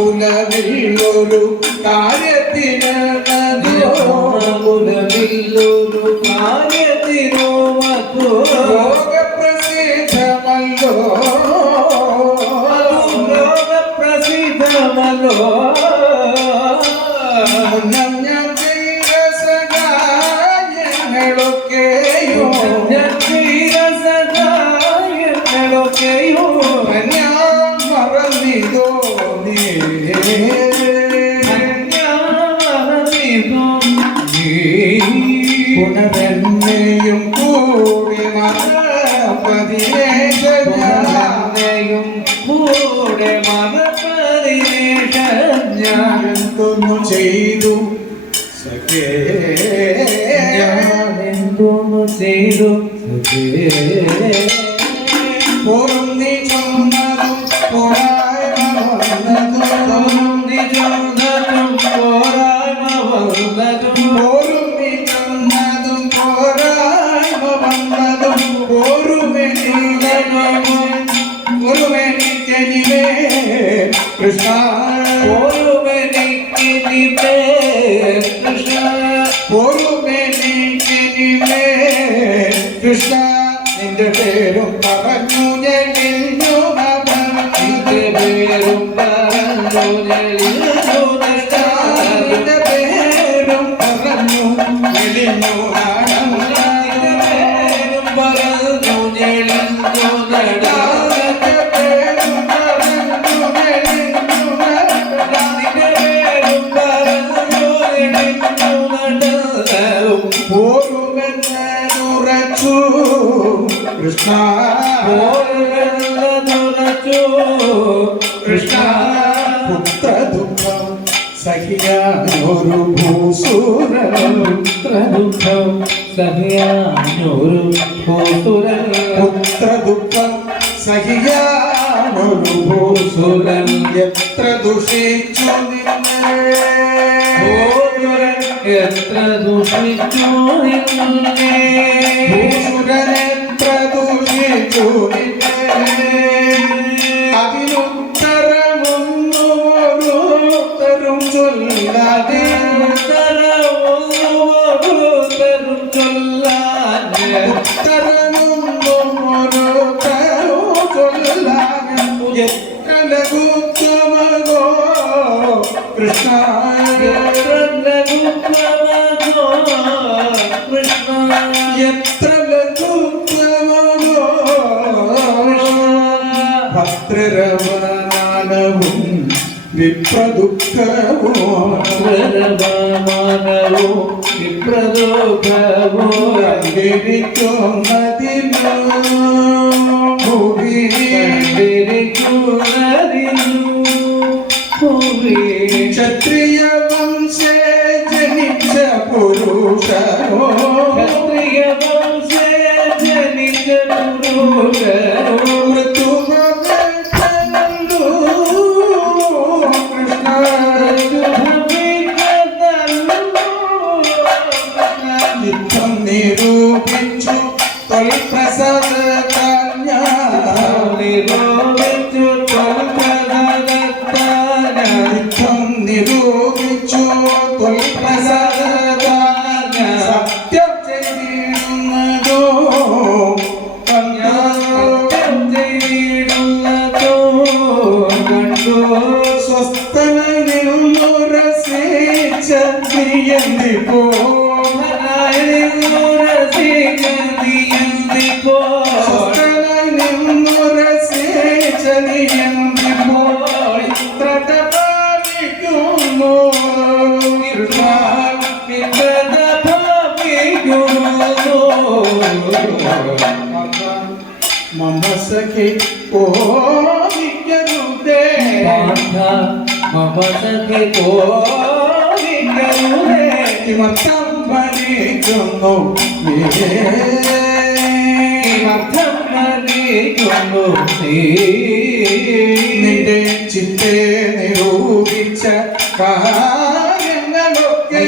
വ്യോമാകുലമില്ലൊരു പുനരെന്നെയും കൂടി മറപ്പതിനേശ യും കൂടെ മതപരിവേഷ എന്തൊന്നു ചെയ്തു? സഖേ ഞാൻ എന്തോന്നു ചെയ്തു? പോരും കൃഷ്ണ ഒരുവനിക്കിനിമേ നടവും പോരുമെന്നുറച്ചു കൃഷ്ണ കൃഷ്ണ. പുത്ര ദുഃഖം സഹിയാനൊരു ഭൂസൂരനും ദുഃഖം സഹിയാനൊരു പോത്തുരൻ പുത്ര ദുഃഖം സഹിയാനൊരു ഭൂസുരൻ. എത്ര ദുഷിച്ചു നിന്നെ. എത്ര ദുഷിച്ചു ദുഷിച്ചു విప్రదుఃఖవో వరదామానవో విప్రదుఃఖవో అందిరితున్నదిలో భూమి అందిరితున్నదిలో భూమి క్షత్రియ వంశే జనిత పురుష క్షత్రియ వంశే జనిత పురుష aí, passa മമ സഖി ഓദിക്കരുതേ മമ സഖി കോവിക്കരുതേ. കിമർത്ഥം ഭരിക്കുന്നു അർത്ഥം മറിയുന്നു നിന്റെ ചിത്തെ നിരൂപിച്ച കാര്യങ്ങളൊക്കെ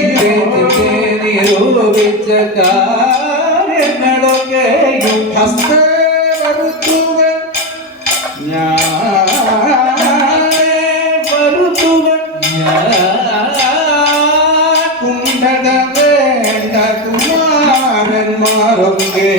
നിരൂപിച്ച കാര്യങ്ങളൊക്കെയും ಬರುತ್ತುಗ ಬರುತ್ತುಗ ಕುಂಡದ ವೇಂಡ ಕುಮಾರನ್ ಮಾರುಗೇ